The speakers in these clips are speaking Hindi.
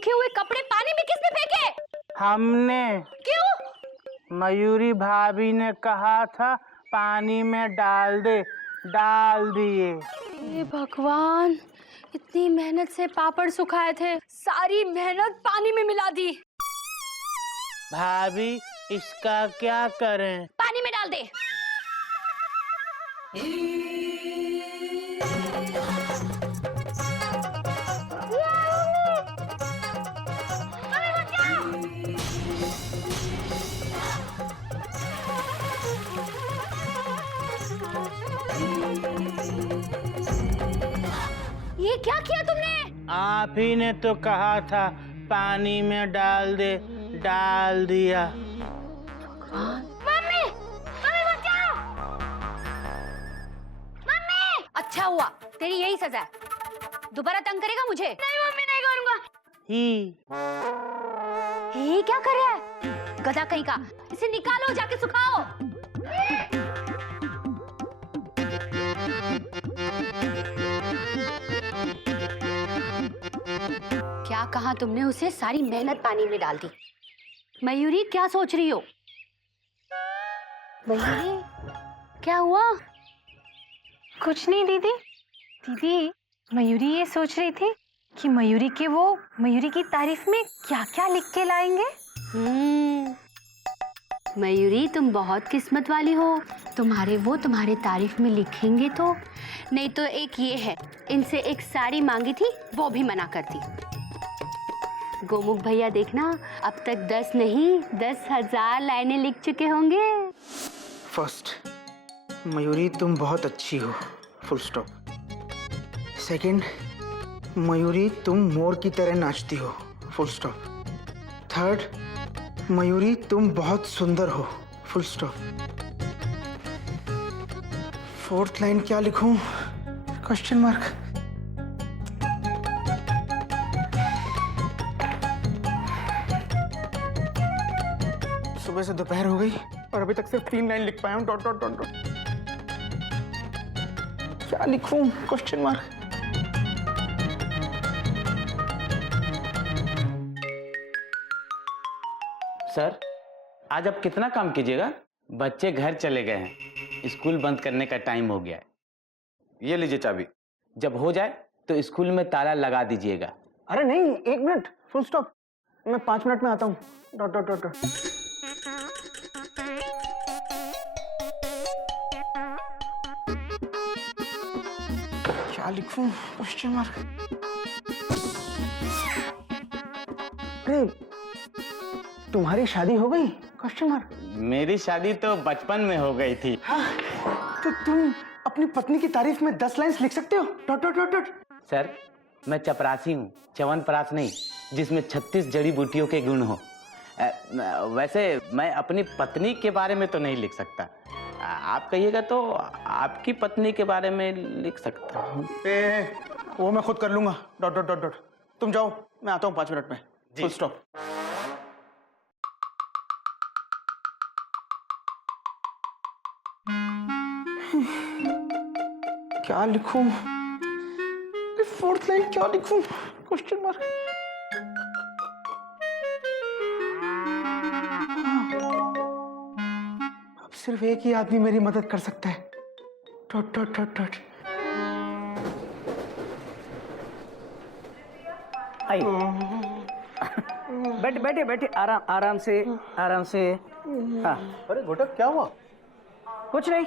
सूखे हुए कपड़े पानी में किसने फेंके? हमने। क्यों? मयूरी भाभी ने कहा था पानी में डाल दे, डाल दिए। हे भगवान, इतनी मेहनत से पापड़ सुखाए थे, सारी मेहनत पानी में मिला दी। भाभी इसका क्या करें? पानी में डाल दे। ये क्या किया तुमने? आप ही ने तो कहा था पानी में डाल दे, डाल दिया। मम्मी, मम्मी बचाओ! मम्मी! अच्छा हुआ, तेरी यही सजा है। दोबारा तंग करेगा मुझे? नहीं मम्मी, नहीं करूंगा। ये क्या कर रहा है? गधा कहीं का, इसे निकालो, जाके सुखाओ। क्या कहा तुमने उसे? सारी मेहनत पानी में डाल दी। मयूरी, क्या सोच रही हो? मयूरी, क्या हुआ? कुछ नहीं दीदी। दीदी, मयूरी ये सोच रही थी कि मयूरी की तारीफ में क्या क्या लिख के लाएंगे। मयूरी, तुम बहुत किस्मत वाली हो। तुम्हारे तारीफ में लिखेंगे तो। नहीं तो एक ये है, इनसे एक साड़ी मांगी थी, वो भी मना कर दी। गोमुख भैया देखना, अब तक 10 नहीं 10,000 लाइनें लिख चुके होंगे। फर्स्ट, मयूरी तुम बहुत अच्छी हो, फुल स्टॉप। सेकंड, मयूरी तुम मोर की तरह नाचती हो, फुल स्टॉप। थर्ड, मयूरी तुम बहुत सुंदर हो, फुल स्टॉप। फोर्थ लाइन क्या लिखूं? Question mark. सुबह से दोपहर हो गई और अभी तक सिर्फ 3 लाइन लिख पाया हूं, डॉट डॉट डॉट डॉट। क्या लिखूं? Question mark. सर, आज आप कितना काम कीजिएगा? बच्चे घर चले गए हैं, स्कूल बंद करने का टाइम हो गया है। ये लीजिए चाबी। जब हो जाए तो स्कूल में ताला लगा दीजिएगा। अरे नहीं, 1 मिनट, फुल स्टॉप। मैं 5 मिनट में आता हूँ, डॉट डॉट डॉट डॉट। क्या लिखूं? Question mark. अरे, तुम्हारी शादी हो गई? Question mark. मेरी शादी तो बचपन में हो गई थी। हाँ, तो तुम अपनी पत्नी की तारीफ में 10 लाइन्स लिख सकते हो, dot dot dot dot. Sir, मैं चपरासी हूँ, च्यवनप्राश नहीं, जिसमें 36 जड़ी बूटियों के गुण हो। वैसे मैं अपनी पत्नी के बारे में तो नहीं लिख सकता। आप कहिएगा तो आपकी पत्नी के बारे में लिख सकता हूँ। वो मैं खुद कर लूंगा, डॉट डॉट डॉट डॉट। तुम जाओ, मैं आता हूँ 5 मिनट में, फुल स्टॉप। क्या लिखूं? फोर्थ लाइन क्या लिखूं? Question mark. अब सिर्फ एक ही आदमी मेरी मदद कर सकता है, डॉट डॉट डॉट डॉट। बैठे बैठे आराम से। हाँ। अरे घोटक, क्या हुआ? कुछ नहीं,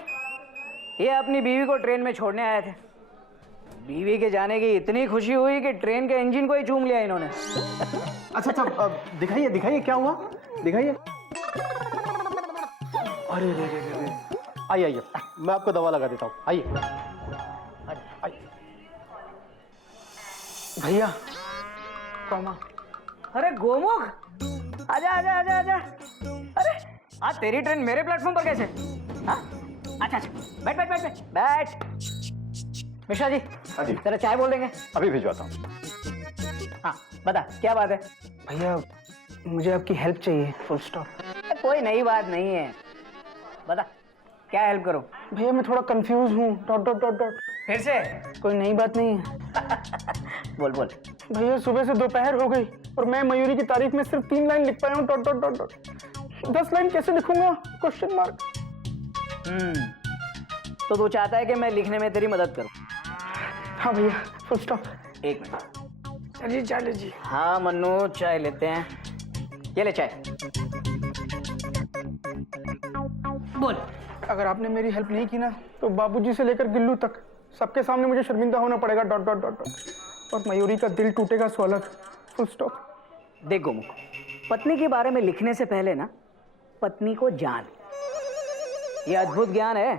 ये अपनी बीवी को ट्रेन में छोड़ने आए थे। बीवी के जाने की इतनी खुशी हुई कि ट्रेन के इंजन को ही चूम लिया इन्होंने। अच्छा, दिखाइए दिखाइए, क्या हुआ? दिखाइए। अरे रे रे रे, आइए, मैं आपको दवा लगा देता हूँ, आइए। भैया, कौमा। अरे गोमुख, आजा आजा आजा आजा। अरे आज तेरी ट्रेन मेरे प्लेटफॉर्म पर कैसे? हाँ, अच्छा, बैठ बैठ बैठ बैठ बैठ। मिश्रा जी, जरा चाय बोल देंगे? अभी भिजवाता हूँ। हाँ, बता क्या बात है? भैया, मुझे आपकी हेल्प चाहिए, फुल स्टॉप। कोई नई बात नहीं है, बता क्या हेल्प करूं? भैया मैं थोड़ा कंफ्यूज हूँ, डॉट डॉट डॉट डॉट। फिर से कोई नई बात नहीं है। बोल बोल। भैया सुबह से दोपहर हो गई और मैं मयूरी की तारीफ में सिर्फ 3 लाइन लिख पाया हूँ, dot dot dot dot. 10 line कैसे लिखूंगा? Question mark. तो तू चाहता है कि मैं लिखने में तेरी मदद करूं? हाँ भैया, फुल स्टॉप। एक मिनट। चलिए चाय लीजिए। हाँ मन्नू, चाय लेते हैं। ये ले चाय। बोल। अगर आपने मेरी हेल्प नहीं की ना तो बाबूजी से लेकर गिल्लू तक सबके सामने मुझे शर्मिंदा होना पड़ेगा, डॉट डॉट डॉट डॉट। और मयूरी का दिल टूटेगा सो अलग, फुल स्टॉप। देख गोमुख, पत्नी के बारे में लिखने से पहले ना पत्नी को जान। ये अद्भुत ज्ञान है,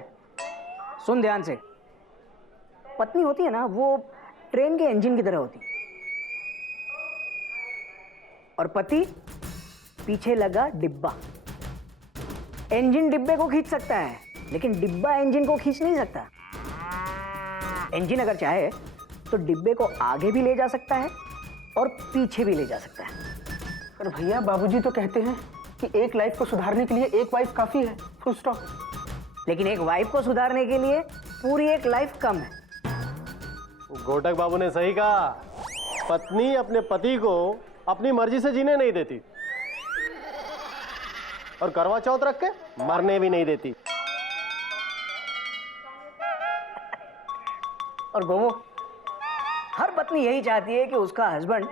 सुन ध्यान से। पत्नी होती है ना, वो ट्रेन के इंजन की तरह होती है और पति पीछे लगा डिब्बा। इंजन डिब्बे को खींच सकता है लेकिन डिब्बा इंजन को खींच नहीं सकता। इंजन अगर चाहे तो डिब्बे को आगे भी ले जा सकता है और पीछे भी ले जा सकता है। पर भैया बाबूजी तो कहते हैं कि एक लाइफ को सुधारने के लिए एक वाइफ काफी है, फुल स्टॉप। लेकिन एक वाइफ को सुधारने के लिए पूरी एक लाइफ कम है। घोटक बाबू ने सही कहा, पत्नी अपने पति को अपनी मर्जी से जीने नहीं देती और करवा चौथ रख के मरने भी नहीं देती। और गोमो, हर पत्नी यही चाहती है कि उसका हस्बैंड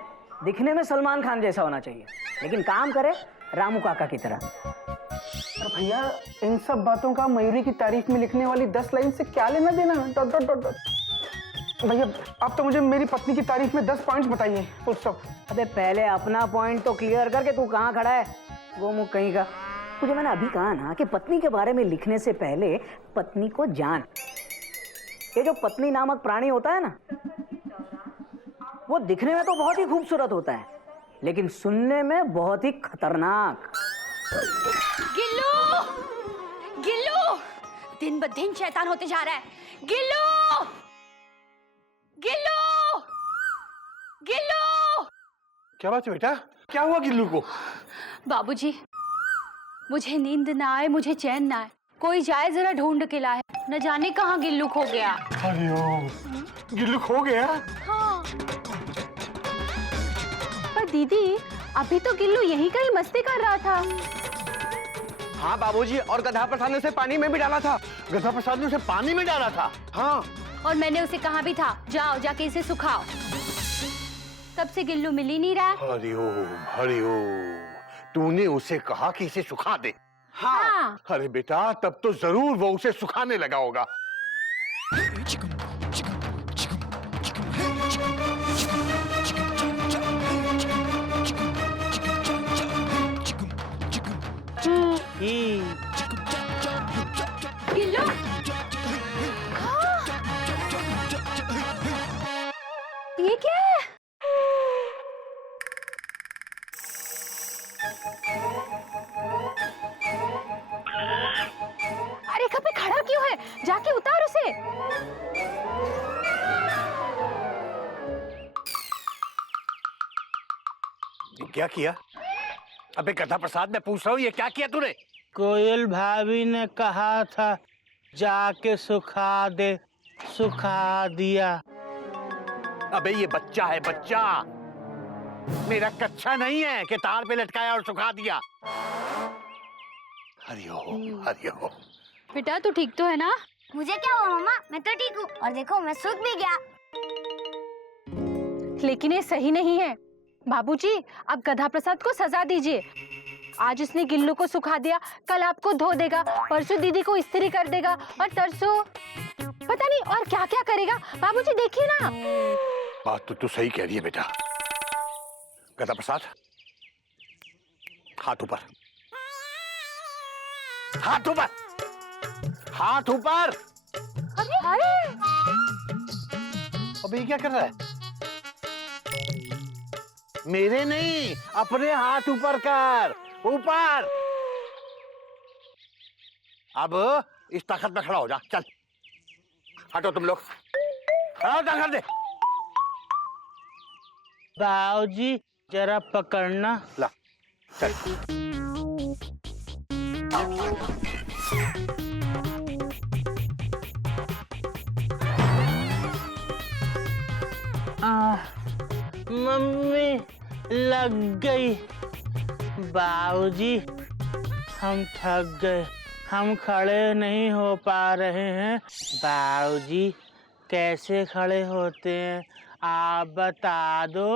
दिखने में सलमान खान जैसा होना चाहिए लेकिन काम करे रामू काका की तरह। पर भैया इन सब बातों का मयूरी की तारीफ में लिखने वाली 10 लाइन से क्या लेना देना, डॉट डॉट डॉट डॉट। भैया आप तो मुझे मेरी पत्नी की तारीफ में 10 पॉइंट्स बताइए, फुल स्टॉप। अबे पहले अपना पॉइंट तो क्लियर करके तू कहाँ खड़ा है गोमुख कहीं का। तुझे मैंने अभी कहा ना कि पत्नी के बारे में लिखने से पहले पत्नी को जान। ये जो पत्नी नामक प्राणी होता है ना, वो दिखने में तो बहुत ही खूबसूरत होता है लेकिन सुनने में बहुत ही खतरनाक। गिल्लू, गिल्लू, दिन ब दिन शैतान होते जा रहा है। गिल्लू, गिल्लू, गिल्लू। क्या बात है बेटा, क्या हुआ गिल्लू को? बाबूजी, मुझे नींद ना आए, मुझे चैन ना आए, कोई जाए जरा ढूंढ के लाए। न जाने कहाँ गिल्लू खो गया। अरे ओ, गिल्लू खो गया? हाँ। पर दीदी अभी तो गिल्लू यहीं कहीं मस्ती कर रहा था। हाँ बाबूजी, और गधा प्रसाद ने उसे पानी में भी डाला था। गधा प्रसाद ने उसे पानी में डाला था। हाँ। और मैंने उसे कहा भी था, जाओ जाके इसे सुखाओ। तब से गिल्लू मिल ही नहीं रहा। हरिओम हरिओम, तूने उसे कहा कि इसे सुखा दे। हाँ। अरे बेटा, तब तो जरूर वो उसे सुखाने लगा होगा। गिल्लू, ये क्या है? अरे कब पे खड़ा क्यों है? जाके उतार उसे। क्या किया? अबे गधा प्रसाद, मैं पूछ रहा हूँ, ये क्या किया तूने? कोयल भाभी ने कहा था जाके सुखा दे, सुखा दिया। अबे ये बच्चा है, बच्चा मेरा, कच्चा नहीं है कि तार पे लटकाया और सुखा दिया। हरिओम हरिओम। बेटा तू ठीक तो है ना? मुझे क्या हुआ मम्मा, मैं तो ठीक हूँ। और देखो मैं सूख भी गया। लेकिन ये सही नहीं है बाबूजी, अब गधा प्रसाद को सजा दीजिए। आज इसने गिल्लू को सुखा दिया, कल आपको धो देगा, परसों दीदी को इस्त्री कर देगा और तरसों पता नहीं और क्या क्या करेगा। बाबूजी देखिए ना। बात तो तू सही कह रही है बेटा। गधा प्रसाद, हाथ ऊपर, हाथ ऊपर, हाथ ऊपर। अरे अबे ये क्या कर रहा है? मेरे नहीं, अपने हाथ ऊपर कर, ऊपर। अब इस ताकत में खड़ा हो जा, चल। हटो तुम लोग, खड़ा हो जा, कर दे। बाबूजी जरा पकड़ना। ला, चल। मम्मी लग गई। बाबूजी हम थक गए, हम खड़े नहीं हो पा रहे हैं। बाबूजी कैसे खड़े होते हैं आप बता दो।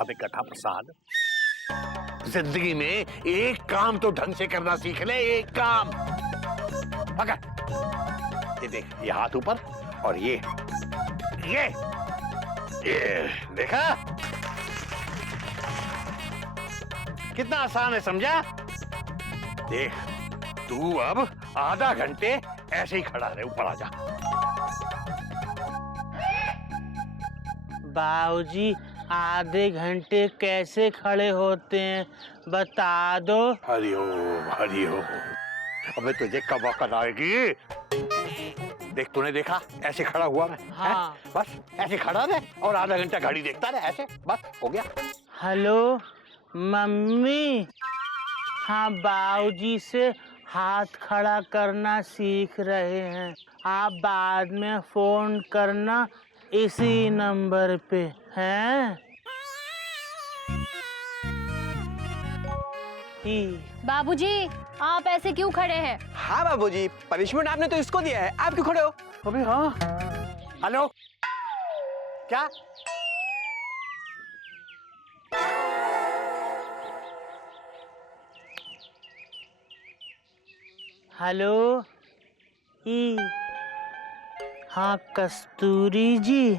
अबे गधा प्रसाद, जिंदगी में एक काम तो ढंग से करना सीख ले, एक काम। पकड़, ये देख, ये हाथ ऊपर और ये देखा कितना आसान है, समझा? देख, तू अब आधा घंटे ऐसे ही खड़ा रहे, ऊपर आ जा। बाबूजी आधे घंटे कैसे खड़े होते हैं बता दो। हरिओम हरिओम। अबे तुझे कब अकल आएगी? देख, तूने देखा ऐसे खड़ा हुआ मैं। हाँ। बस ऐसे खड़ा रहे और आधा घंटा घड़ी देखता रहे, ऐसे बस हो गया। हेलो मम्मी, हाँ बाबूजी से हाथ खड़ा करना सीख रहे हैं। आप बाद में फोन करना इसी नंबर पे हैं। बाबूजी आप ऐसे क्यों खड़े हैं? हाँ बाबूजी, पनिशमेंट आपने तो इसको दिया है, आप क्यों खड़े हो? अबे हाँ। हेलो, क्या? हेलो हाँ कस्तूरी जी।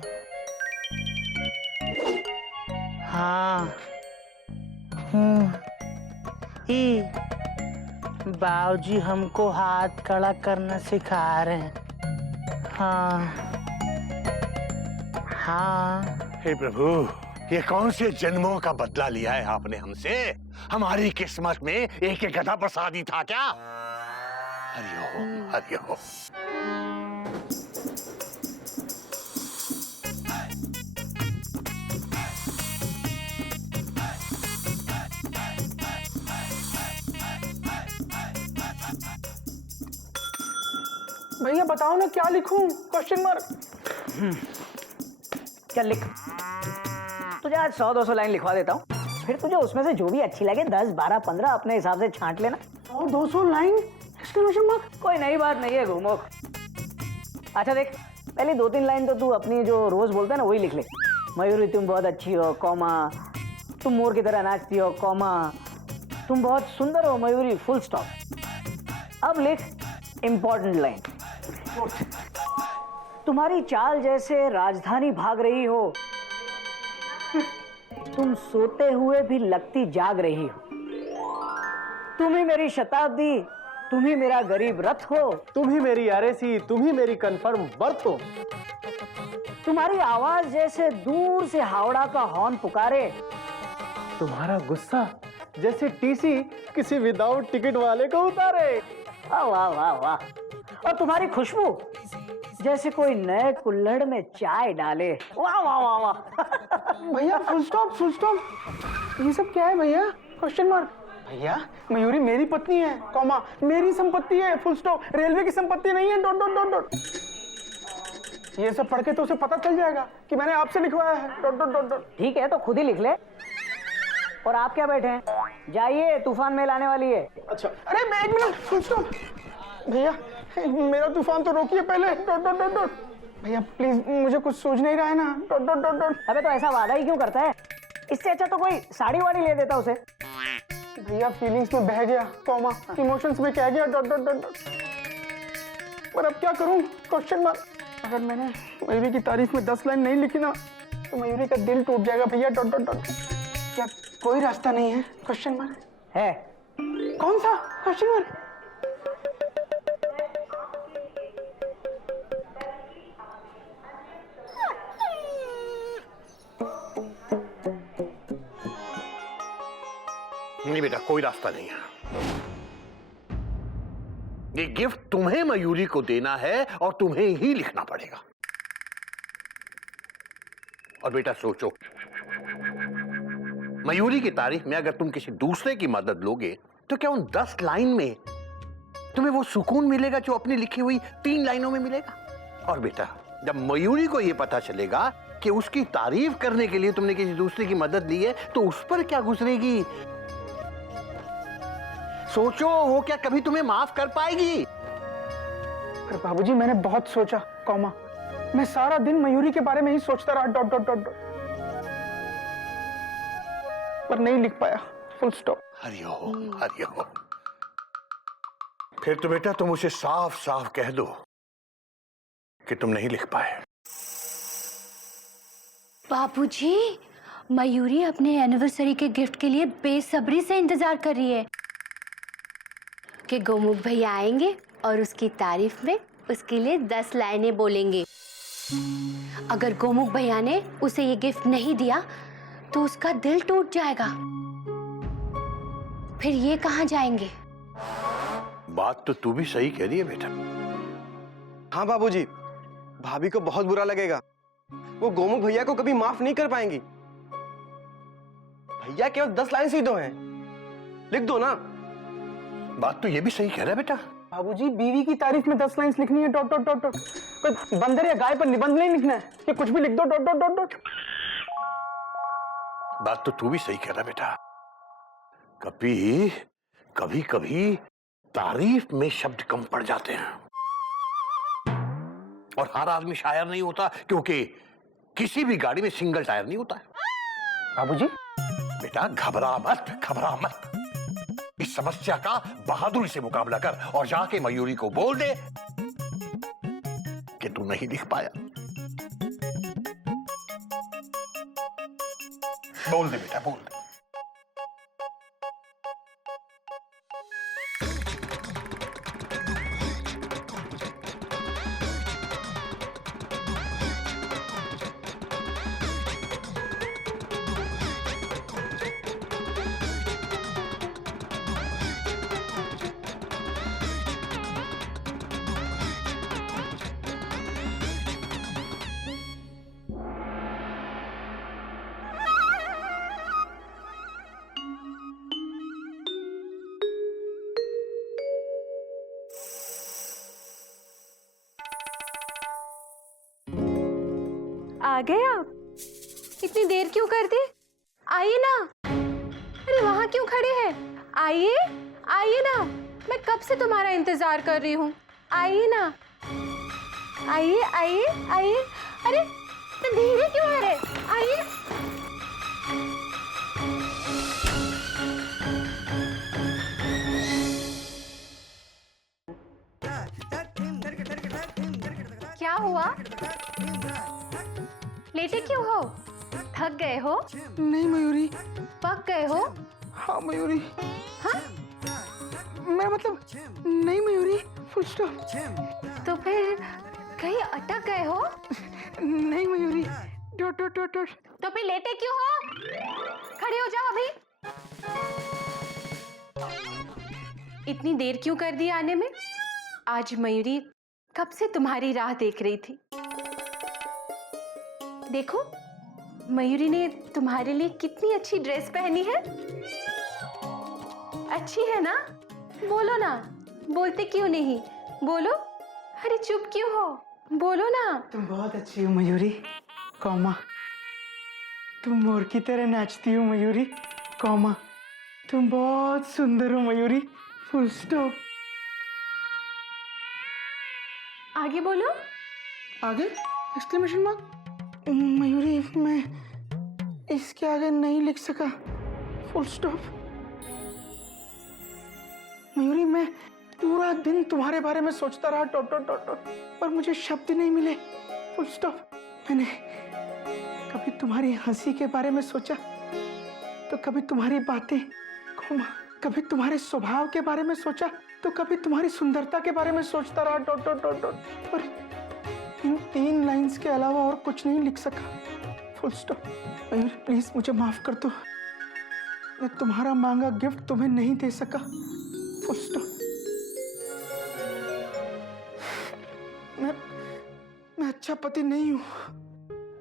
हाँ बाबूजी हमको हाथ खड़ा करना सिखा रहे हैं। हाँ। हे प्रभु, ये कौन से जन्मों का बदला लिया है आपने हमसे? हमारी किस्मत में एक गधा प्रसाद ही था क्या? हरिओम हरिओम। भैया बताओ ना क्या लिखूं? Question mark. क्या लिख? तुझे आज 100-200 लाइन लिखवा देता हूँ, फिर तुझे उसमें से जो भी अच्छी लगे 10, 12, 15 अपने हिसाब से छांट लेना। और 200 लाइन? Exclamation mark. कोई नई बात नहीं है घुमुक। अच्छा देख, पहले 2-3 लाइन तो तू अपनी जो रोज बोलता है ना वही लिख ले। मयूरी तुम बहुत अच्छी हो, कॉमा, तुम मोर की तरह नाचती हो, कॉमा, तुम बहुत सुंदर हो मयूरी, फुल स्टॉप। अब लिख इंपॉर्टेंट लाइन। तुम्हारी चाल जैसे राजधानी भाग रही हो, तुम सोते हुए भी लगती जाग रही हो। तुम ही मेरी शताब्दी, तुम ही मेरा गरीब रथ हो। तुम ही मेरी आरएसी, तुम ही मेरी कंफर्म बर्थ हो। तुम्हारी आवाज जैसे दूर से हावड़ा का हॉर्न पुकारे। तुम्हारा गुस्सा जैसे टीसी किसी विदाउट टिकट वाले को उतारे। वाह वाह वाह वाह। और तुम्हारी खुशबू जैसे कोई नए कुल्हड़ में चाय डाले। वाह वाह वाह वाह। भैया फुल स्टॉप। ये सब क्या है भैया? Question mark. भैया मयूरी मेरी पत्नी है, कॉमा, मेरी संपत्ति है, फुल स्टॉप, रेलवे की संपत्ति नहीं है, डॉट डॉट डॉट डॉट। ये सब पढ़ के तो उसे पता चल जाएगा कि मैंने आपसे लिखवाया है, डॉट डॉट डॉट डॉट। ठीक है तो खुद ही लिख ले। और आप क्या बैठे हैं? जाइए, तूफान मेल आने वाली है। अच्छा, अरे मैं 1 मिनट, फुल स्टॉप। भैया मेरा तूफान तो रोकिए पहले, डॉट डॉट डॉट डॉट। भैया प्लीज, मुझे कुछ सूझ नहीं रहा है ना, डॉट डॉट डॉट डॉट। अबे तो ऐसा वादा ही क्यों करता है? इससे अच्छा तो कोई साड़ी वाड़ी ले देता उसे। भैया फीलिंग्स में बह गया, कॉमा, इमोशंस में कह गया, डॉट डॉट डॉट डॉट। पर अब क्या करूं? Question mark. अगर मैंने मयूरी की तारीफ में 10 लाइन नहीं लिखी ना तो मयूरी का दिल टूट जाएगा भैया, डॉट डॉट डॉट। क्या कोई रास्ता नहीं है? क्वेश्चन मार्क है। कौन सा? Question mark. नहीं बेटा, कोई रास्ता नहीं है। ये गिफ्ट तुम्हें मयूरी को देना है और तुम्हें ही लिखना पड़ेगा। और बेटा सोचो, मयूरी की तारीफ में अगर तुम किसी दूसरे की मदद लोगे तो क्या उन 10 लाइन में तुम्हें वो सुकून मिलेगा जो अपनी लिखी हुई 3 लाइनों में मिलेगा? और बेटा, जब मयूरी को ये पता चलेगा कि उसकी तारीफ करने के लिए तुमने किसी दूसरे की मदद ली है तो उस पर क्या गुजरेगी? सोचो, वो क्या कभी तुम्हें माफ कर पाएगी? पर बाबूजी मैंने बहुत सोचा, कॉमा। मैं सारा दिन मयूरी के बारे में ही सोचता रहा, डॉट डॉट डॉट डॉट, पर नहीं लिख पाया, फुल स्टॉप। हरिओम हरिओम। फिर तो बेटा तुम उसे साफ साफ कह दो कि तुम नहीं लिख पाए। बाबूजी, मयूरी अपने एनिवर्सरी के गिफ्ट के लिए बेसब्री से इंतजार कर रही है कि गोमुख भैया आएंगे और उसकी तारीफ में उसके लिए 10 लाइनें बोलेंगे। अगर गोमुख भैया ने उसे ये गिफ्ट नहीं दिया तो उसका दिल टूट जाएगा। फिर ये कहाँ जाएंगे? बात तो तू भी सही कह रही है बेटा। हाँ बाबूजी, भाभी को बहुत बुरा लगेगा। वो गोमुख भैया को कभी माफ नहीं कर पाएंगी। भैया केवल 10 लाइन से ही तो हैं, लिख दो ना। बात तो ये भी सही कह रहा है बेटा। बाबूजी, बीवी की तारीफ में 10 लाइंस लिखनी है, डॉट डॉट डॉट डॉट। कोई बंदर या गाय पर निबंध नहीं लिखना है कि कुछ भी लिख दो, डॉट डॉट डॉट डॉट। बात तो तू भी सही कह रहा है बेटा। कभी कभी कभी तारीफ में शब्द कम पड़ जाते हैं, और हर आदमी शायर नहीं होता, क्योंकि किसी भी गाड़ी में सिंगल टायर नहीं होता है। बाबूजी, बेटा घबरा मत, घबरा मत। इस समस्या का बहादुरी से मुकाबला कर और जाके मयूरी को बोल दे कि तू नहीं लिख पाया। बोल दे बेटा, बोल दे। आ गए आप? इतनी देर क्यों कर दी? आइए ना। अरे वहां क्यों खड़े हैं? आइए, आइए ना। मैं कब से तुम्हारा इंतजार कर रही हूँ। आइए ना, आइए आइए आइए। अरे इतने धीरे क्यों आ रहे? आइए। क्या हुआ? लेटे क्यों हो? थक गए हो? नहीं मयूरी। पक गए हो? हाँ मयूरी। हाँ? मैं मतलब नहीं मयूरी, फुल स्टॉप। तो फिर कहीं अटक गए हो? नहीं Mayuri, dot dot dot dot. तो फिर लेटे क्यों हो? खड़े हो जाओ अभी। इतनी देर क्यों कर दी आने में? आज मयूरी कब से तुम्हारी राह देख रही थी। देखो, मयूरी ने तुम्हारे लिए कितनी अच्छी ड्रेस पहनी है। अच्छी है ना? बोलो ना। बोलते क्यों नहीं? बोलो। अरे चुप क्यों हो? बोलो ना। तुम बहुत अच्छी हो मयूरी, कॉमा। तुम मोर की तरह नाचती हो मयूरी, कॉमा। तुम बहुत सुंदर हो मयूरी, फुल स्टॉप। आगे बोलो। आगे एक्सक्लेमेशन मार्क। मयूरी, मैं इसके आगे नहीं लिख सका, फुल स्टॉप। मयूरी, मैं पूरा दिन तुम्हारे बारे में सोचता रहा, डॉट डॉट डॉट डॉट, पर मुझे शब्द नहीं मिले, फुल स्टॉप। मैंने कभी तुम्हारी हंसी के बारे में सोचा, तो कभी तुम्हारी बातें, कभी तुम्हारे स्वभाव के बारे में सोचा, तो कभी तुम्हारी सुंदरता के बारे में सोचता रहा, डॉट डॉट डॉट डॉट, पर इन 3 लाइंस के अलावा और कुछ नहीं लिख सका, फुल स्टॉप। मयूर प्लीज मुझे माफ कर दो, मैं तुम्हारा मांगा गिफ्ट तुम्हें नहीं दे सका, फुल स्टॉप। मैं अच्छा पति नहीं हूं,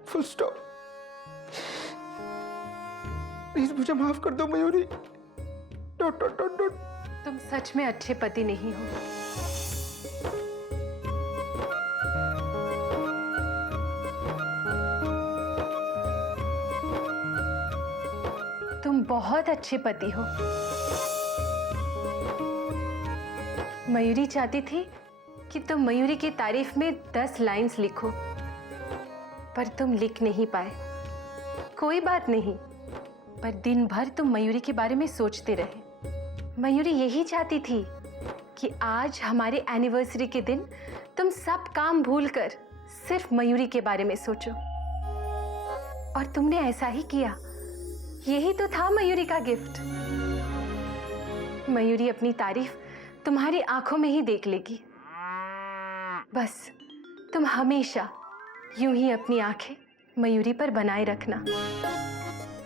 फुल स्टॉप। प्लीज मुझे माफ कर दो Mayuri, dot dot dot dot. तुम सच में अच्छे पति नहीं हो। तुम बहुत अच्छे पति हो। मयूरी चाहती थी कि तुम मयूरी की तारीफ में 10 लाइंस लिखो, पर तुम लिख नहीं पाए। कोई बात नहीं, पर दिन भर तुम मयूरी के बारे में सोचते रहे। मयूरी यही चाहती थी कि आज हमारे एनिवर्सरी के दिन तुम सब काम भूलकर सिर्फ मयूरी के बारे में सोचो, और तुमने ऐसा ही किया। यही तो था मयूरी का गिफ्ट। मयूरी अपनी तारीफ तुम्हारी आंखों में ही देख लेगी। बस तुम हमेशा यूं ही अपनी आंखें मयूरी पर बनाए रखना।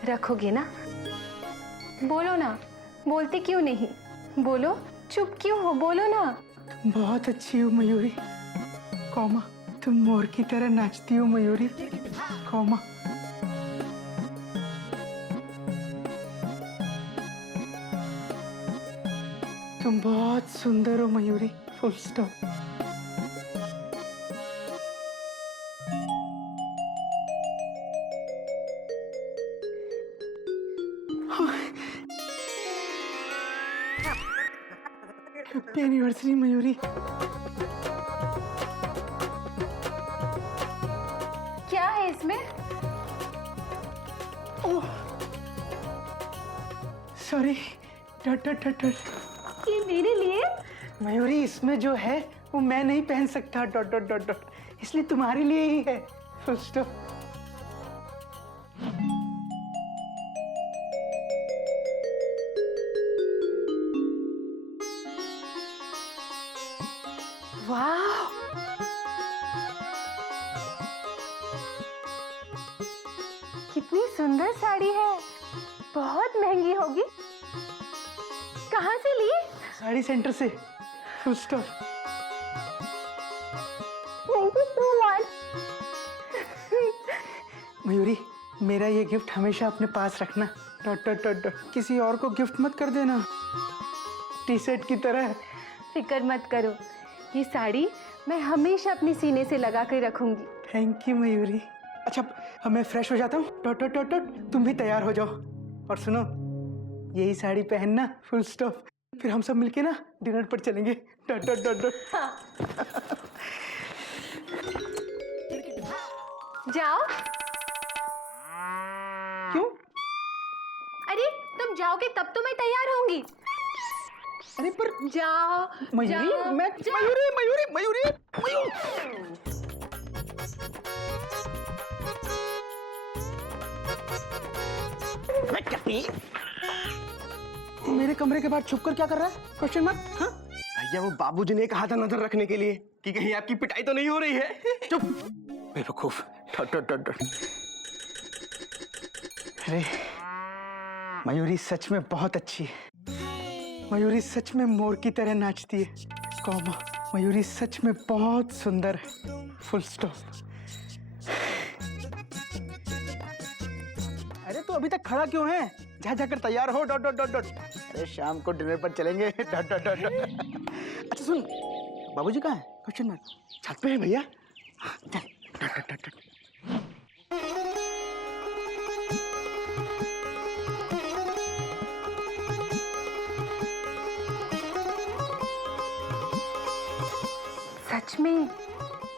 रखोगे ना? बोलो ना, बोलते क्यों नहीं? बोलो, चुप क्यों हो? बोलो ना। बहुत अच्छी हो मयूरी, कौमा तुम मोर की तरह नाचती हो मयूरी, कौमा। तुम बहुत सुंदर हो Mayuri, full stop. Happy anniversary Mayuri. क्या है इसमें? ओह सॉरी, डट डट डट डट। ये मेरे लिए? मयूरी इसमें जो है वो मैं नहीं पहन सकता, डॉट डॉट डॉट डॉट, इसलिए तुम्हारे लिए ही है, फुल स्टॉप। वाह, कितनी सुंदर साड़ी है। बहुत महंगी होगी। कहाँ से ली? साड़ी सेंटर से, full stop. Thank you so much. Mayuri मेरा ये गिफ्ट हमेशा अपने पास रखना, डॉट डॉट डॉट डॉट। किसी और को गिफ्ट मत कर देना, टी शर्ट की तरह। फिक्र मत करो, ये साड़ी मैं हमेशा अपने सीने से लगा कर रखूंगी। Thank you Mayuri. अच्छा अब मैं फ्रेश हो जाता हूँ, डॉट डॉट डॉट डॉट, तुम भी तैयार हो जाओ। और सुनो, यही साड़ी पहनना, फुल स्टॉप। फिर हम सब मिलके ना डिनर पर चलेंगे, डॉट डॉट डॉट डॉट। जाओ। क्यों? अरे तुम जाओगे तब तो मैं तैयार होंगी। अरे पर जाओ। मयूरी, जाओ, मैं जाओ। मयूरी मयूरी मयूरी मयूरी। मेरे कमरे के बाहर छुप कर क्या कर रहा है? Question mark. हाँ भैया वो बाबूजी ने कहा था नजर रखने के लिए कि कहीं आपकी पिटाई तो नहीं हो रही है। चुप बेवकूफ, डॉट डॉट डॉट डॉट। अरे मयूरी सच में बहुत अच्छी है। मयूरी सच में मोर की तरह नाचती है, कौमा। मयूरी सच में बहुत सुंदर है, फुल स्टॉप। अरे तो अभी तक खड़ा क्यों है? जा जाकर तैयार हो, डॉट डॉट डॉट डॉट। अरे शाम को डिनर पर चलेंगे, डॉट डॉट डॉट डॉट। अच्छा सुन, बाबूजी कहाँ है? Question mark. छत पे है भैया। हाँ, चल, डॉट डॉट डॉट डॉट। सच में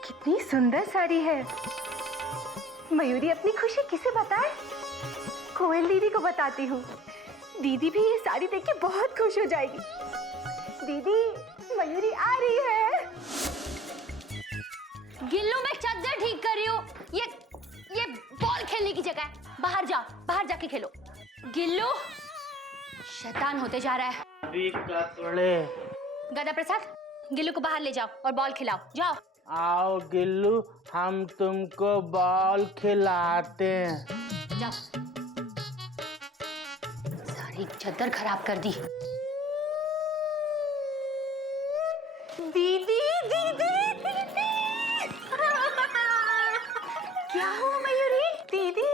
कितनी सुंदर साड़ी है। मयूरी अपनी खुशी किसे बताए? कोयल दीदी को बताती हूँ। दीदी भी ये साड़ी देख के बहुत खुश हो जाएगी। दीदी, मयूरी आ रही है। गिल्लू मैं चद्दर ठीक कर रही हूँ। ये बॉल खेलने की जगह है। बाहर जाओ, बाहर जाके खेलो। गिल्लू शैतान होते जा रहा है। गदा प्रसाद, गिल्लू को बाहर ले जाओ और बॉल खिलाओ। जाओ। आओ गिल्लू, हम तुमको बॉल खिलाते हैं। जाओ। सारी चद्दर खराब कर दी। दीदी, दीदी, दीदी। क्या हुआ मयूरी? दीदी,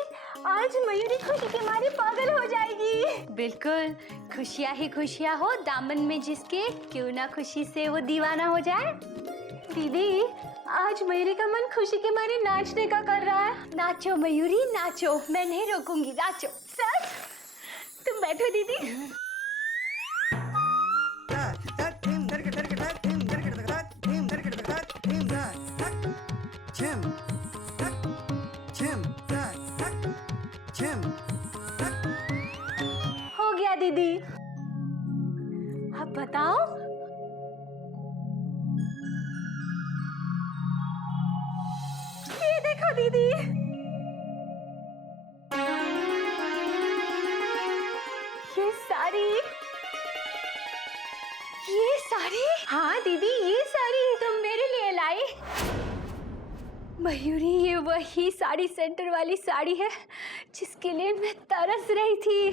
आज मयूरी खुशी के मारे पागल हो जाएगी। बिल्कुल, खुशियाँ ही खुशियाँ हो दामन में जिसके, क्यों ना खुशी से वो दीवाना हो जाए। दीदी, आज मयूरी का मन खुशी के मारे नाचने का कर रहा है। नाचो मयूरी नाचो, मैं नहीं रोकूंगी, नाचो। सच? तुम बैठो दीदी। हो गया दीदी। अब बताओ। ये देखो दीदी। ये साड़ी। ये साड़ी? हाँ दीदी, ये साड़ी तुम मेरे लिए लाई। मयूरी, ये वही साड़ी सेंटर वाली साड़ी है जिसके लिए मैं तरस रही थी।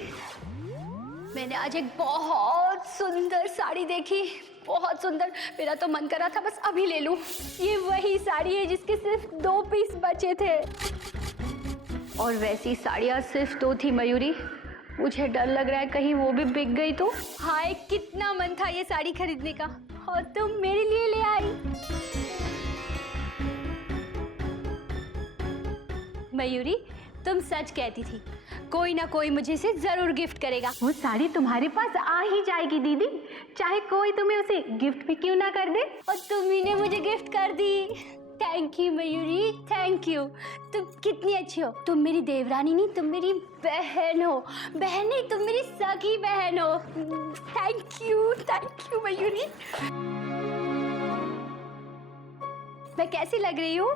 मैंने आज एक बहुत सुंदर साड़ी देखी, बहुत सुंदर। मेरा तो मन कर रहा था बस अभी ले लूं। ये वही साड़ी है जिसके सिर्फ 2 पीस बचे थे, और वैसी साड़ियाँ सिर्फ 2 थी मयूरी। मुझे डर लग रहा है कहीं वो भी बिक गई तो। हाय, कितना मन था ये साड़ी खरीदने का, और तुम मेरे लिए ले आई। मयूरी, तुम सच कहती थी, कोई ना कोई मुझे इसे जरूर गिफ्ट करेगा। वो साड़ी तुम्हारे पास आ ही जाएगी दीदी, चाहे कोई तुम्हें उसे गिफ्ट भी क्यों ना कर दे। और तुम्ही ने मुझे गिफ्ट कर दी। Thank you Mayuri, thank you. तुम कितनी अच्छी हो। तुम मेरी देवरानी नहीं, तुम मेरी बहन हो। बहन नहीं, तुम मेरी सगी बहन हो। Thank you Mayuri. मैं कैसी लग रही हूँ?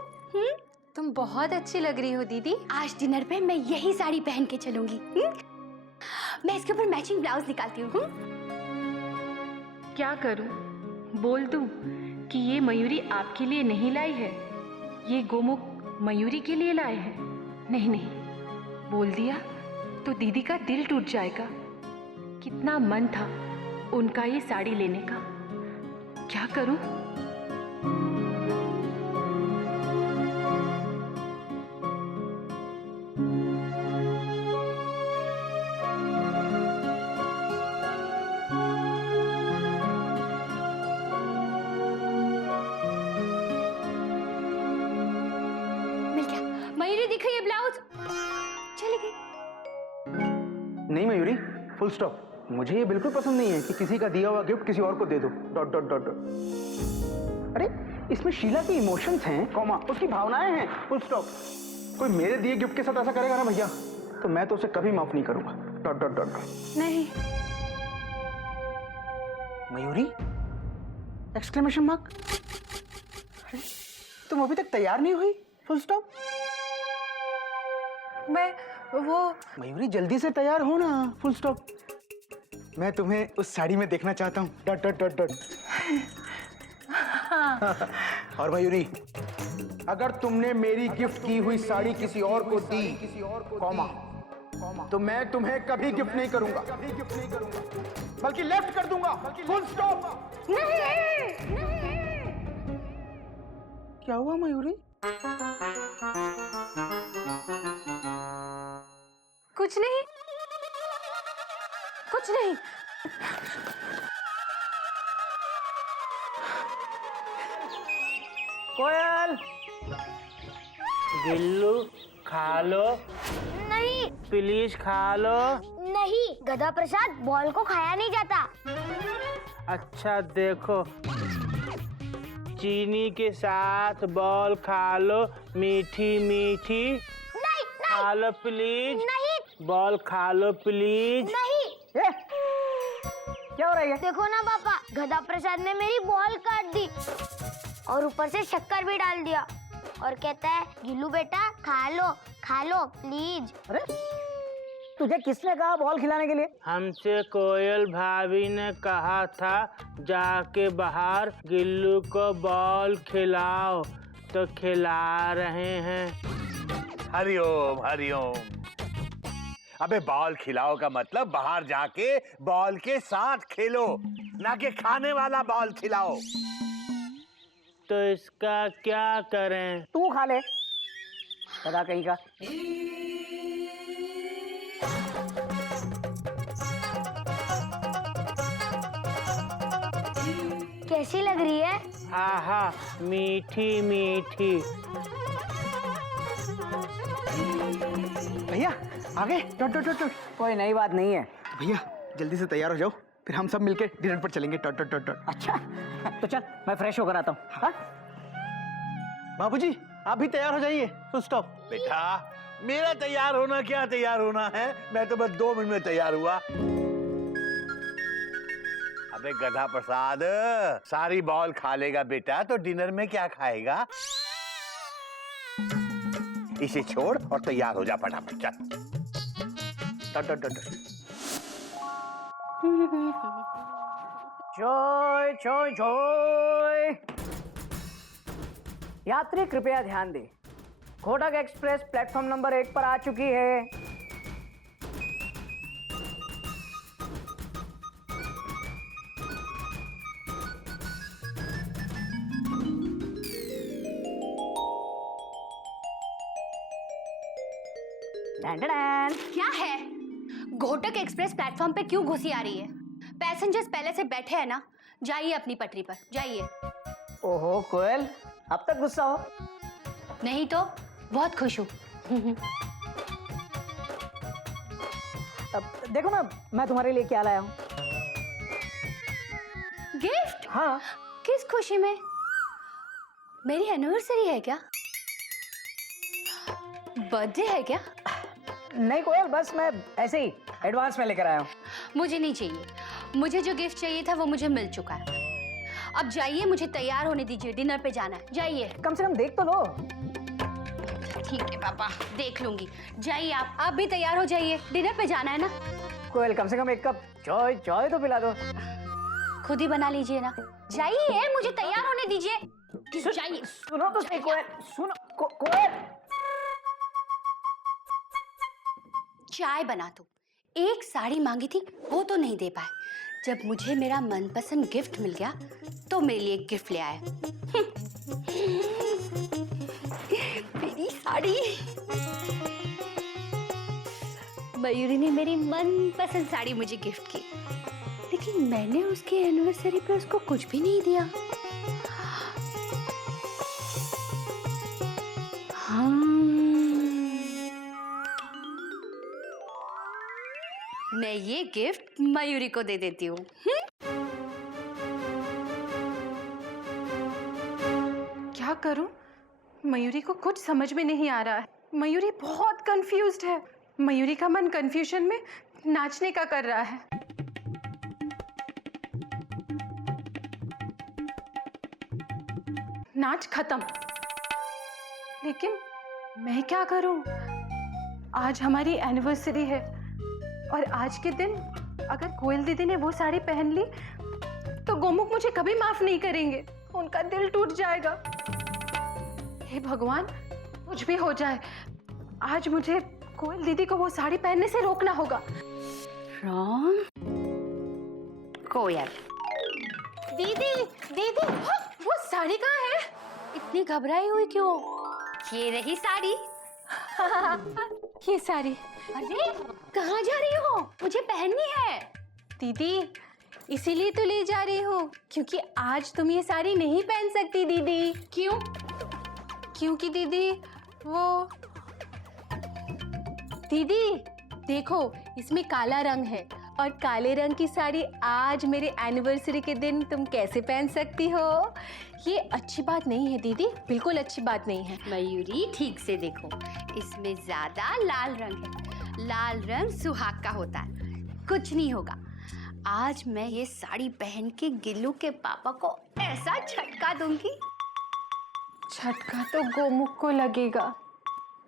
तुम बहुत अच्छी लग रही हो दीदी। आज डिनर पे मैं यही साड़ी पहन के चलूंगी। मैं इसके ऊपर मैचिंग ब्लाउज निकालती हूँ। क्या करूं? बोल दूं कि ये मयूरी आपके लिए नहीं लाई है, ये गोमुख मयूरी के लिए लाए हैं? नहीं नहीं, बोल दिया तो दीदी का दिल टूट जाएगा। कितना मन था उनका ये साड़ी लेने का। क्या करूं? मयूरी दिखो ये ब्लाउज। चली गई। नहीं मयूरी, फुल स्टॉप। मुझे ये बिल्कुल पसंद नहीं है कि किसी का दिया हुआ गिफ्ट किसी और को दे दो। Dot dot dot dot. अरे इसमें शीला की इमोशंस हैं, कॉमा, उसकी भावनाएं हैं, फुल स्टॉप। कोई मेरे दिए गिफ्ट के साथ ऐसा करेगा ना भैया, तो मैं तो उसे कभी माफ नहीं करूंगा। Dot dot dot dot. नहीं। Mayuri, exclamation mark. तुम अभी तक तैयार नहीं हुई? Full stop. मैं वो मयूरी जल्दी से तैयार हो ना। Full stop. मैं तुम्हें उस साड़ी में देखना चाहता हूँ। Dot dot dot dot. और मयूरी, अगर तुमने मेरी गिफ्ट की हुई साड़ी किसी और को दी, कॉमा, तो मैं तुम्हें कभी गिफ्ट नहीं करूंगा, बल्कि लेफ्ट कर दूंगा। Full stop. नहीं। क्या हुआ मयूरी? कुछ नहीं, कुछ नहीं। कोयल, गिल्लू खा लो, नहीं प्लीज खा लो। नहीं, गधा प्रसाद बॉल को खाया नहीं जाता। अच्छा देखो, चीनी के साथ बॉल खा लो, मीठी मीठी। नहीं खा लो प्लीज। नहीं बॉल खा लो प्लीज। नहीं। क्या हो रहा है? देखो ना पापा, गधा प्रसाद ने मेरी बॉल काट दी और ऊपर से शक्कर भी डाल दिया, और कहता है गिल्लू बेटा खा लो प्लीज। अरे तुझे किसने कहा बॉल खिलाने के लिए? हमसे कोयल भाभी ने कहा था जाके बाहर गिल्लू को बॉल खिलाओ, तो खिला रहे हैं। हरिओम हरिओम। अबे बॉल खिलाओ का मतलब बाहर जाके बॉल के साथ खेलो, ना कि खाने वाला बॉल खिलाओ। तो इसका क्या करें? तू खा ले, गधा कहीं का। कैसी लग रही है? आहा, मीठी मीठी। भैया आगे। Dot dot dot dot. कोई नई बात नहीं है, भैया जल्दी से तैयार हो जाओ, फिर हम सब मिलके डिनर पर चलेंगे। Taught taught taught taught. अच्छा तो चल मैं फ्रेश होकर आता हूँ। हाँ? बाबूजी आप भी तैयार हो जाइए। Full stop. बेटा मेरा तैयार होना क्या तैयार होना है, मैं तो बस 2 मिनट में तैयार हुआ। अबे गधा प्रसाद, सारी बॉल खा लेगा बेटा तो डिनर में क्या खाएगा? इसे छोड़ और तैयार हो जा फटाफट, चल। जय जय जय। यात्री कृपया ध्यान दें, घोटक एक्सप्रेस प्लेटफॉर्म नंबर 1 पर आ चुकी है। क्या है? घोटक एक्सप्रेस प्लेटफॉर्म पे क्यों घुसी आ रही है? पैसेंजर्स पहले से बैठे हैं ना, जाइए अपनी पटरी पर जाइए। ओहो कोयल, अब तक गुस्सा हो? नहीं तो बहुत खुश हूँ। अब देखो ना मैं तुम्हारे लिए क्या लाया हूँ। गिफ्ट? हाँ। किस खुशी में? मेरी एनिवर्सरी है क्या? बर्थडे है क्या? नहीं कोयल, बस मैं ऐसे ही एडवांस में लेकर आया हूँ। मुझे नहीं चाहिए, मुझे जो गिफ्ट चाहिए था वो मुझे मिल चुका है। अब जाइए, मुझे तैयार होने दीजिए, डिनर पे जाना है। जाइए। कम से कम देख तो लो। ठीक है पापा, देख लूंगी। जाइए आप भी तैयार हो जाइए, डिनर पे जाना है ना। कोयल कम से कम 1 कप चाय चाय तो पिला दो। खुद ही बना लीजिए ना। जाइए, मुझे तैयार होने दीजिए। जाइए। सुनो तो सही कोयल, सुनो कोयल। चाय बना दो। एक साड़ी मांगी थी वो तो नहीं दे पाए। जब मुझे मेरा मनपसंद गिफ्ट मिल गया तो मेरे लिए गिफ्ट ले आए। मेरी साड़ी। मयूरी ने मेरी मनपसंद साड़ी मुझे गिफ्ट की, लेकिन मैंने उसकी एनिवर्सरी पे उसको कुछ भी नहीं दिया। मैं ये गिफ्ट मयूरी को दे देती हूँ। क्या करूं? मयूरी को कुछ समझ में नहीं आ रहा है। मयूरी बहुत कंफ्यूज्ड है। मयूरी का मन कंफ्यूजन में नाचने का कर रहा है। नाच खत्म। लेकिन मैं क्या करूं? आज हमारी एनिवर्सरी है और आज के दिन अगर कोयल दीदी ने वो साड़ी पहन ली तो गोमुख मुझे कभी माफ नहीं करेंगे, उनका दिल टूट जाएगा। हे भगवान, कुछ भी हो जाए, आज मुझे कोयल दीदी को वो साड़ी पहनने से रोकना होगा। राम, कोयल दीदी दीदी, हाँ, वो साड़ी कहाँ है? इतनी घबराई हुई क्यों? ये रही साड़ी। ये साड़ी। अरे कहाँ जा रही हो? मुझे पहननी है। दीदी इसीलिए तो ले जा रही हूँ, क्योंकि आज तुम ये साड़ी नहीं पहन सकती दीदी। क्यों? क्योंकि दीदी वो दीदी देखो, इसमें काला रंग है और काले रंग की साड़ी आज मेरे एनिवर्सरी के दिन तुम कैसे पहन सकती हो? ये अच्छी बात नहीं है दीदी, बिल्कुल अच्छी बात नहीं है। मयूरी ठीक से देखो, इसमें ज्यादा लाल रंग है। लाल रंग सुहाग का होता है। कुछ नहीं होगा। आज मैं ये साड़ी पहन के गिल्लू के पापा को ऐसा झटका दूंगी। झटका तो गोमुख को लगेगा।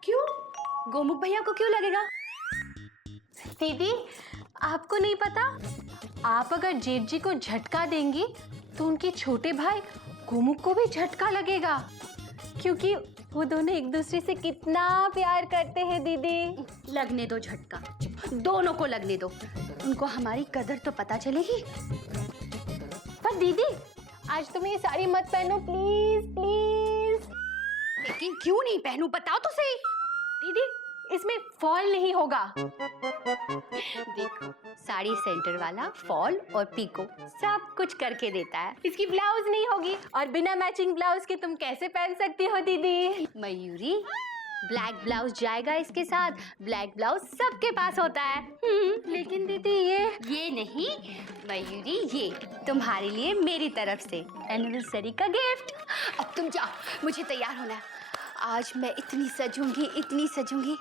क्यों? गोमुख भैया को क्यों लगेगा? दीदी आपको नहीं पता, आप अगर जेठ जी को झटका देंगी तो उनके छोटे भाई गोमुख को भी झटका लगेगा, क्योंकि वो दोनों एक दूसरे से कितना प्यार करते हैं दीदी। लगने दो झटका, दोनों को लगने दो, उनको हमारी कदर तो पता चलेगी। पर दीदी आज तुम ये साड़ी मत पहनो प्लीज प्लीज। लेकिन क्यों नहीं पहनूं, बताओ तो सही। दीदी इसमें फॉल नहीं होगा। देखो, साड़ी सेंटर वाला फॉल और पीको सब कुछ करके देता है। इसकी ब्लाउज नहीं होगी और बिना मैचिंग ब्लाउज के तुम कैसे पहन सकती हो दीदी? मयूरी, ब्लैक ब्लाउज जाएगा इसके साथ। ब्लैक ब्लाउज सबके पास होता है। लेकिन दीदी ये नहीं मयूरी, ये तुम्हारे लिए मेरी तरफ से एनिवर्सरी का गिफ्ट। अब तुम जाओ, मुझे तैयार होना है। आज मैं इतनी सजूंगी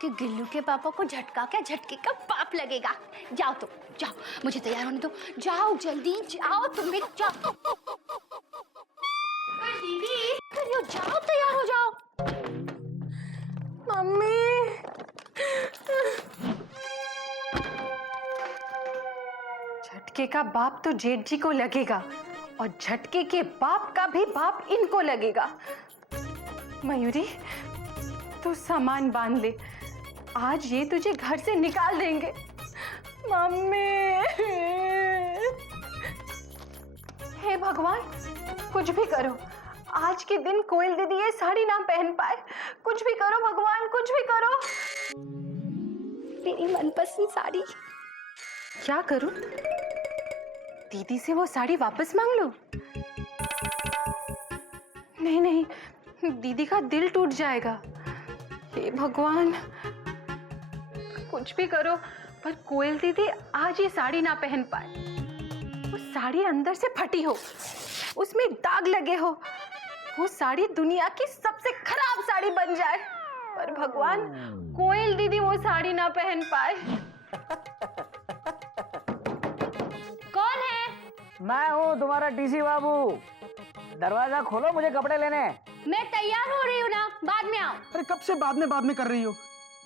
कि गिल्लू के पापा को झटके का पाप लगेगा। जाओ तुम, जाओ, मुझे तैयार होने दो। जाओ जल्दी जाओ, तुम्हें जाओ। दीदी करियो, जाओ तैयार हो जाओ। मम्मी, झटके का बाप तो जेठ जी को लगेगा और झटके के बाप का भी बाप इनको लगेगा। मयूरी, तू सामान बांध ले, आज ये तुझे घर से निकाल देंगे। मम्मी, हे भगवान, कुछ भी करो, आज के दिन कोयल दीदी ये साड़ी ना पहन पाए। कुछ भी करो भगवान, कुछ भी करो। मेरी मनपसंद साड़ी। क्या करूं? दीदी से वो साड़ी वापस मांग लो? नहीं, दीदी का दिल टूट जाएगा। हे भगवान, कुछ भी करो पर कोयल दीदी आज ये साड़ी ना पहन पाए। वो साड़ी अंदर से फटी हो, उसमें दाग लगे हो, वो साड़ी दुनिया की सबसे खराब साड़ी बन जाए, पर भगवान कोयल दीदी वो साड़ी ना पहन पाए। कौन है? मैं हूँ तुम्हारा टीसी बाबू। दरवाजा खोलो, मुझे कपड़े लेने हैं। मैं तैयार हो रही हूँ ना, बाद में आओ। अरे कब से बाद में कर रही हो?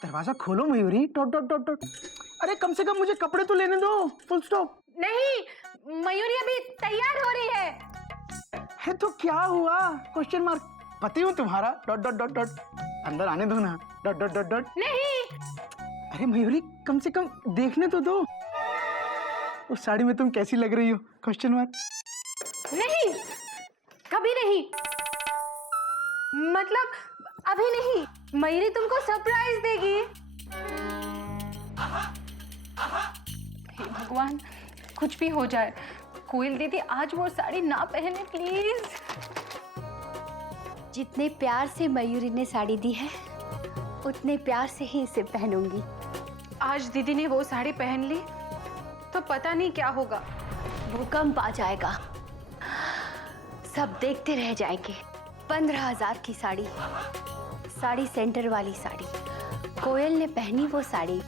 दरवाजा खोलो Mayuri. Dot dot dot dot. अरे कम से कम मुझे कपड़े तो लेने दो। Full stop. नहीं, मयूरी अभी तैयार हो रही है। तो क्या हुआ? Question mark. पति हूँ तुम्हारा। Dot dot dot dot. अंदर आने दो ना। Dot dot dot dot. नहीं। अरे मयूरी, कम से कम देखने तो दो, उस साड़ी में तुम कैसी लग रही हो? Question mark. नहीं, कभी नहीं, मतलब अभी नहीं। मयूरी तुमको सरप्राइज देगी। हे भगवान, कुछ भी हो जाए, कोयल दीदी आज वो साड़ी ना पहने प्लीज। जितने प्यार से मयूरी ने साड़ी दी है, उतने प्यार से ही इसे पहनूंगी। आज दीदी ने वो साड़ी पहन ली तो पता नहीं क्या होगा। भूकंप आ जाएगा, सब देखते रह जाएंगे। 15,000 की साड़ी सेंटर वाली साड़ी, कोयल ने पहनी वो साड़ी।